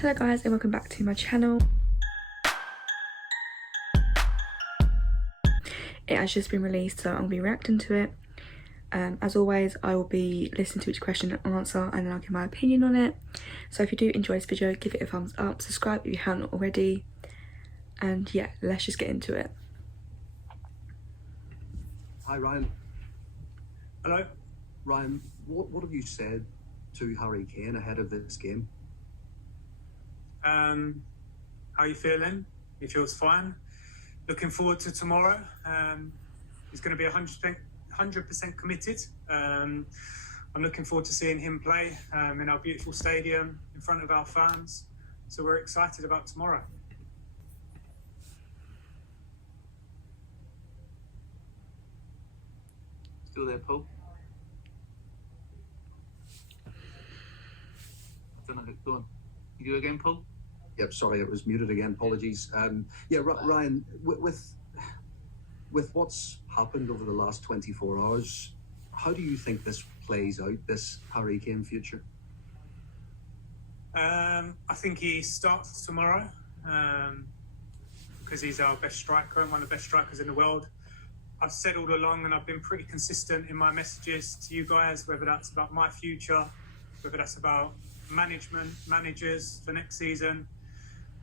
Hello guys and welcome back to my channel. It has just been released, so I'll be reacting to it. As always, I will be listening to each question and answer, and then I'll give my opinion on it. So if you do enjoy this video, give it a thumbs up, subscribe if you haven't already, and yeah, let's just get into it. Hi Ryan. Hello. Ryan, what have you said to Harry Kane ahead of this game? How you feeling? He feels fine. Looking forward to tomorrow. He's going to be 100% committed. I'm looking forward to seeing him play in our beautiful stadium in front of our fans. So we're excited about tomorrow. Still there, Paul? I don't know. Go on. You go again, Paul? Yep, sorry, it was muted again. Apologies. Ryan, with what's happened over the last 24 hours, how do you think this plays out, this Harry Kane future? I think he starts tomorrow because he's our best striker and one of the best strikers in the world. I've said all along, and I've been pretty consistent in my messages to you guys, whether that's about my future, whether that's about management, managers for next season.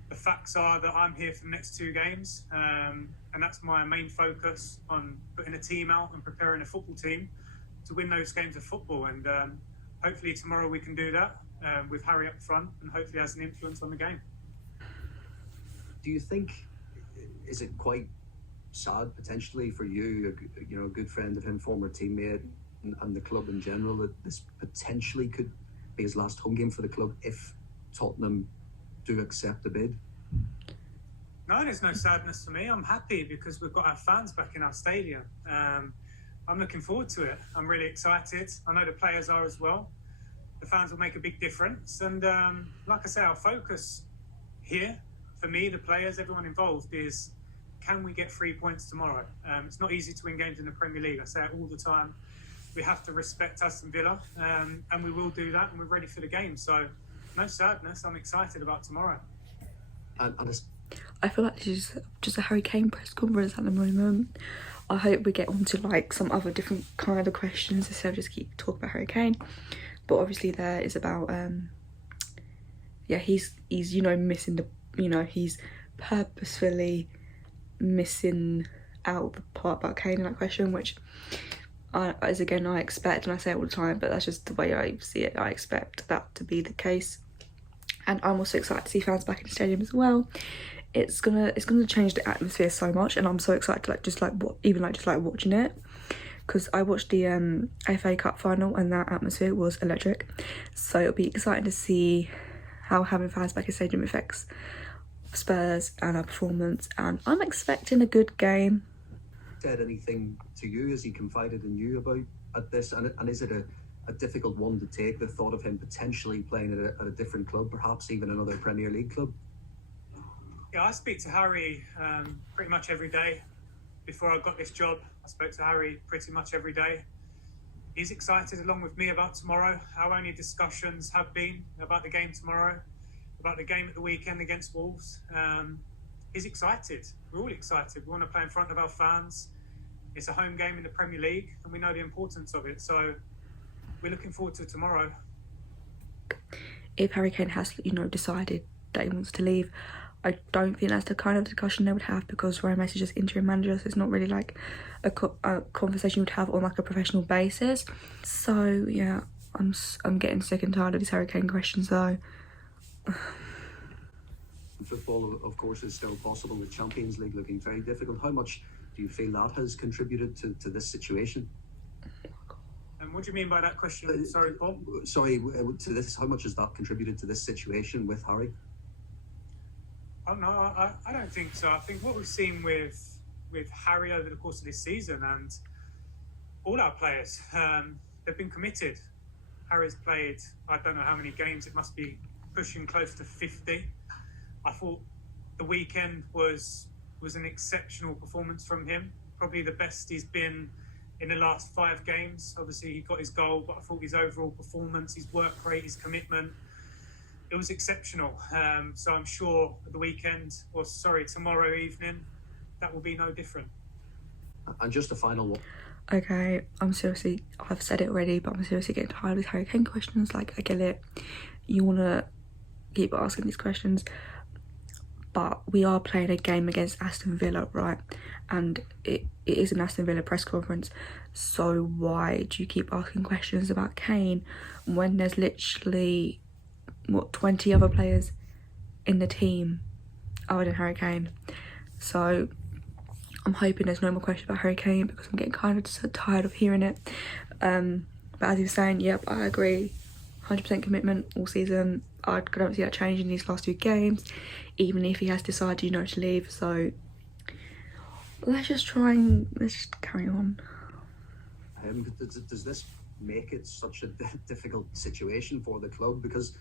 The facts are that I'm here for the next 2 games, and that's my main focus, on putting a team out and preparing a football team to win those games of football. And hopefully tomorrow we can do that with Harry up front, and hopefully has an influence on the game. Do you think, is it quite sad potentially for you, a good friend of him, former teammate, and the club in general, that this potentially could be his last home game for the club if Tottenham do accept the bid? No, there's no sadness for me. I'm happy because we've got our fans back in our stadium. I'm looking forward to it. I'm really excited. I know the players are as well. The fans will make a big difference. And like I say, our focus here, for me, the players, everyone involved, is can we get 3 points tomorrow? It's not easy to win games in the Premier League. I say it all the time. We have to respect Aston Villa, and we will do that, and we're ready for the game. So no sadness. I'm excited about tomorrow. I feel like this is just a Harry Kane press conference at the moment. I hope we get on to like some other different kind of questions instead of just keep talking about Harry Kane. But obviously there is about he's missing the he's purposefully missing out the part about Kane in that question, which I expect, and I say it all the time, but that's just the way I see it. I expect that to be the case, and I'm also excited to see fans back in the stadium as well. It's gonna change the atmosphere so much, and I'm so excited to just watching it, because I watched the FA Cup final and that atmosphere was electric. So it'll be exciting to see how having fans back in the stadium affects Spurs and our performance, and I'm expecting a good game. Said anything to you? Has he confided in you about this? And is it a difficult one to take, the thought of him potentially playing at a different club, perhaps even another Premier League club? Yeah, I speak to Harry pretty much every day. Before I got this job, I spoke to Harry pretty much every day. He's excited along with me about tomorrow. Our only discussions have been about the game tomorrow, about the game at the weekend against Wolves. He's excited. We're all excited. We want to play in front of our fans. It's a home game in the Premier League, and we know the importance of it. So we're looking forward to tomorrow. If Harry Kane has, decided that he wants to leave, I don't think that's the kind of discussion they would have, because Ryan Messi is just interim manager, so it's not really like a conversation you would have on like a professional basis. So yeah, I'm getting sick and tired of these Harry Kane questions though. Football, of course, is still possible. The Champions League looking very difficult. How much do you feel that has contributed to this situation? And what do you mean by that question? Sorry, Paul. Sorry, to this. How much has that contributed to this situation with Harry? Oh no, I don't think so. I think what we've seen with Harry over the course of this season, and all our players, they've been committed. Harry's played, I don't know how many games. It must be pushing close to 50. I thought the weekend was an exceptional performance from him. Probably the best he's been in the last 5 games. Obviously, he got his goal, but I thought his overall performance, his work rate, his commitment, it was exceptional. So I'm sure the weekend, tomorrow evening, that will be no different. And just a final one. Okay, I've said it already, but I'm seriously getting tired of Harry Kane questions. Like, I get it, you want to keep asking these questions, but we are playing a game against Aston Villa, right? And it is an Aston Villa press conference, so why do you keep asking questions about Kane when there's literally, 20 other players in the team other than Harry Kane? So I'm hoping there's no more questions about Harry Kane, because I'm getting kind of tired of hearing it. But as you were saying, yep, I agree. 100% commitment all season. I don't see that changing these last 2 games, even if he has decided, to leave. So let's just carry on. Does this make it such a difficult situation for the club, because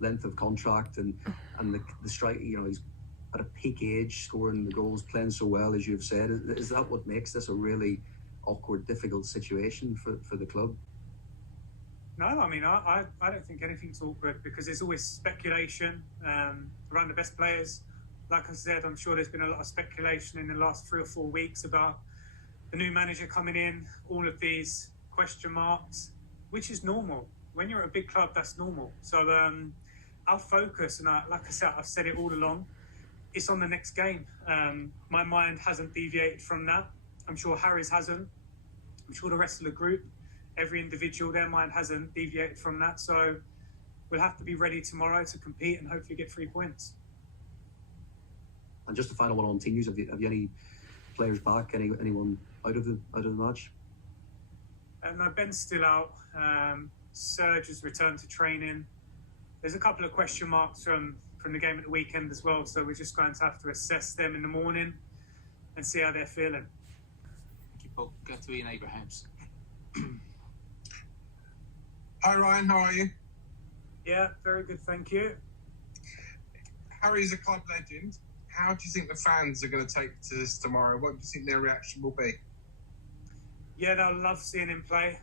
length of contract and the strike, he's at a peak age, scoring the goals, playing so well, as you've said. Is that what makes this a really awkward, difficult situation for the club? No, I mean, I don't think anything's awkward, because there's always speculation around the best players. Like I said, I'm sure there's been a lot of speculation in the last 3 or 4 weeks about the new manager coming in, all of these question marks, which is normal. When you're at a big club, that's normal. So our focus, and like I said, I've said it all along, it's on the next game. My mind hasn't deviated from that. I'm sure Harry's hasn't. I'm sure the rest of the group, every individual, their mind hasn't deviated from that. So we'll have to be ready tomorrow to compete and hopefully get 3 points. And just a final one on team news. Have you any players back? Anyone out of the match? No, Ben's still out. Serge has returned to training. There's a couple of question marks from the game at the weekend as well, so we're just going to have to assess them in the morning and see how they're feeling. Thank you, Paul. Go to Ian Abrahams. Hi Ryan, how are you? Yeah, very good, thank you. Harry's a club legend. How do you think the fans are going to take to this tomorrow? What do you think their reaction will be? Yeah, they'll love seeing him play.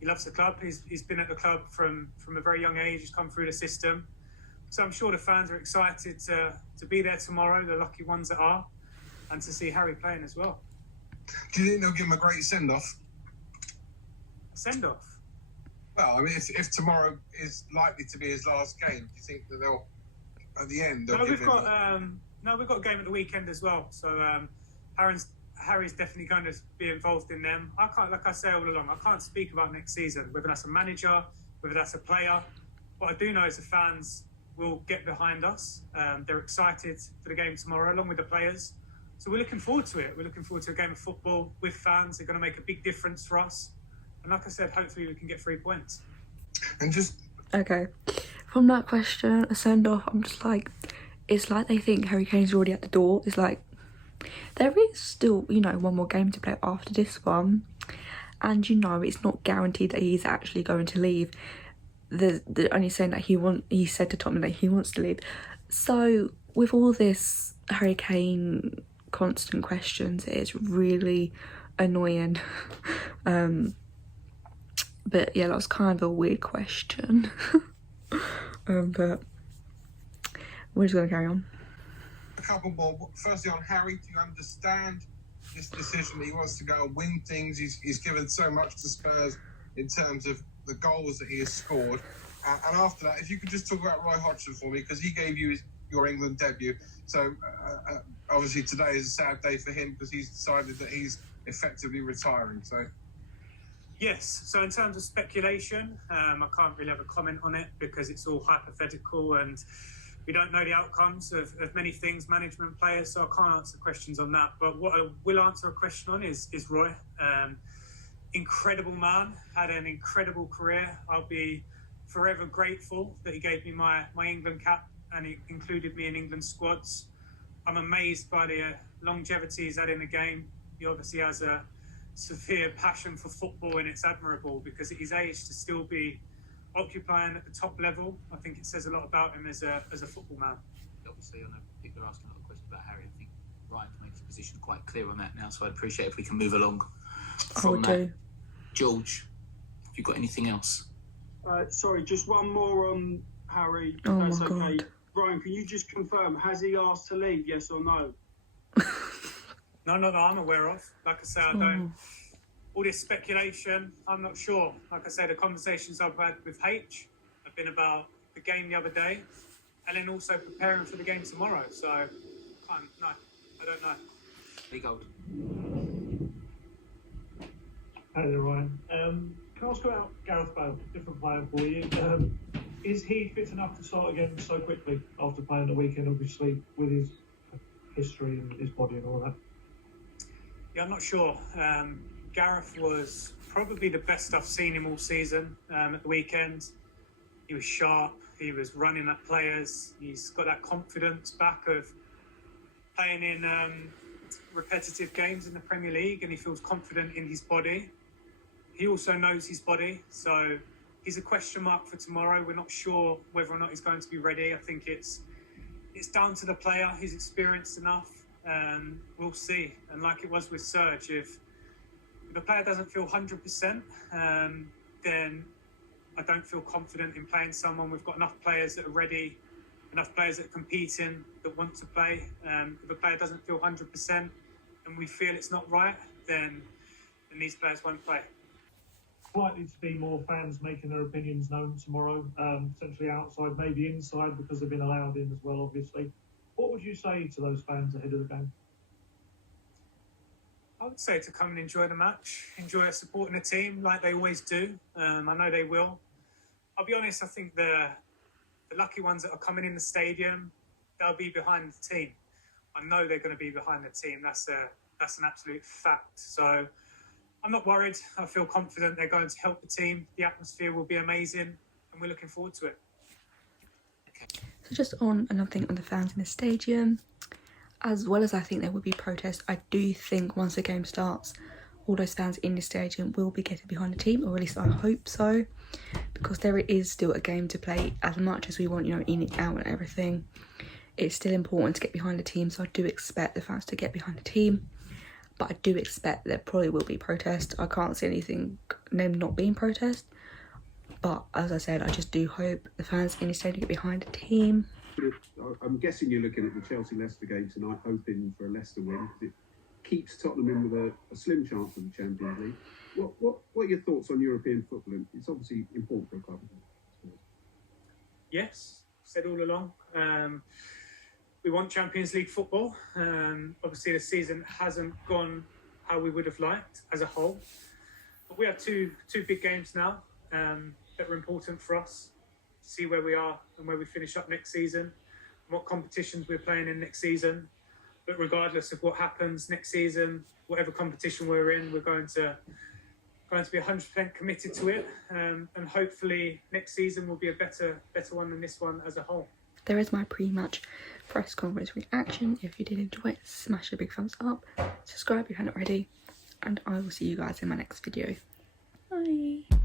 He loves the club. He's been at the club from a very young age. He's come through the system. So I'm sure the fans are excited to be there tomorrow, the lucky ones that are, and to see Harry playing as well. Do you think they'll give him a great send-off? Send-off? Well, I mean, if tomorrow is likely to be his last game, do you think that they'll, at the end, we've got a game at the weekend as well. So Harry's definitely going to be involved in them. I can't, like I say all along, I can't speak about next season, whether that's a manager, whether that's a player. What I do know is the fans will get behind us. They're excited for the game tomorrow, along with the players. So we're looking forward to it. We're looking forward to a game of football with fans. They're going to make a big difference for us. And like I said, hopefully we can get 3 points. And just... Okay. From that question, a send-off, I'm just like, it's like they think Harry Kane's already at the door. It's like, there is still, one more game to play after this one. And, it's not guaranteed that he's actually going to leave. They're only saying that he said to Tottenham that he wants to leave. So, with all this Harry Kane constant questions, it's really annoying. But yeah, that was kind of a weird question. But we're just going to carry on. A couple more. Firstly, on Harry, do you understand this decision that he wants to go and win things? He's given so much to Spurs in terms of the goals that he has scored. And after that, if you could just talk about Roy Hodgson for me, because he gave you your England debut. So obviously today is a sad day for him, because he's decided that he's effectively retiring. So. Yes, so in terms of speculation, I can't really have a comment on it, because it's all hypothetical and we don't know the outcomes of many things, management, players, so I can't answer questions on that. But what I will answer a question on is Roy. Incredible man, had an incredible career. I'll be forever grateful that he gave me my England cap and he included me in England squads. I'm amazed by the longevity he's had in the game. He obviously has a severe passion for football, and it's admirable, because at his age to still be occupying at the top level, I think it says a lot about him as a football man. Obviously, I know people are asking a lot of questions about Harry. I think Ryan's made his position quite clear on that now, so I'd appreciate if we can move along from that. George, have you got anything else? Sorry, just one more on Harry. Oh That's my okay. God. Ryan, can you just confirm, has he asked to leave, yes or no? No, not that I'm aware of. Like I say, I don't. All this speculation, I'm not sure. Like I say, the conversations I've had with H have been about the game the other day, and then also preparing for the game tomorrow. So, I don't know. Lee Gold. Hi there, Ryan. Can I ask about Gareth Bale, different player for you? Is he fit enough to start again so quickly after playing the weekend, obviously, with his history and his body and all that? Yeah, I'm not sure. Gareth was probably the best I've seen him all season at the weekend. He was sharp, he was running at players, he's got that confidence back of playing in repetitive games in the Premier League, and he feels confident in his body. He also knows his body, so he's a question mark for tomorrow. We're not sure whether or not he's going to be ready. I think it's down to the player. He's experienced enough. We'll see. And like it was with Serge, if a player doesn't feel 100%, then I don't feel confident in playing someone. We've got enough players that are ready, enough players that are competing, that want to play. If a player doesn't feel 100% and we feel it's not right, then these players won't play. Likely to be more fans making their opinions known tomorrow, potentially outside, maybe inside, because they've been allowed in as well, obviously. What would you say to those fans ahead of the game? I would say to come and enjoy the match, enjoy supporting the team like they always do. I know they will. I'll be honest, I think the lucky ones that are coming in the stadium, they'll be behind the team. I know they're going to be behind the team. That's an absolute fact. So I'm not worried. I feel confident they're going to help the team. The atmosphere will be amazing, and we're looking forward to it. So just on another thing on the fans in the stadium, as well as I think there will be protests, I do think once the game starts, all those fans in the stadium will be getting behind the team, or at least I hope so, because there is still a game to play. As much as we want, in it out and everything, it's still important to get behind the team. So I do expect the fans to get behind the team, but I do expect there probably will be protests. I can't see anything them not being protest, but as I said, I just do hope the fans in the stadium get behind the team. I'm guessing you're looking at the Chelsea-Leicester game tonight, hoping for a Leicester win, because it keeps Tottenham in with a slim chance of the Champions League. What are your thoughts on European football? It's obviously important for a club. Yes, said all along. We want Champions League football. Obviously, the season hasn't gone how we would have liked as a whole. But we have two big games now that are important for us to see where we are and where we finish up next season, and what competitions we're playing in next season. But regardless of what happens next season, whatever competition we're in, we're going to be 100% committed to it. And hopefully next season will be a better one than this one as a whole. There is my pre-match press conference reaction. If you did enjoy it, smash a big thumbs up, subscribe if you haven't already, and I will see you guys in my next video. Bye.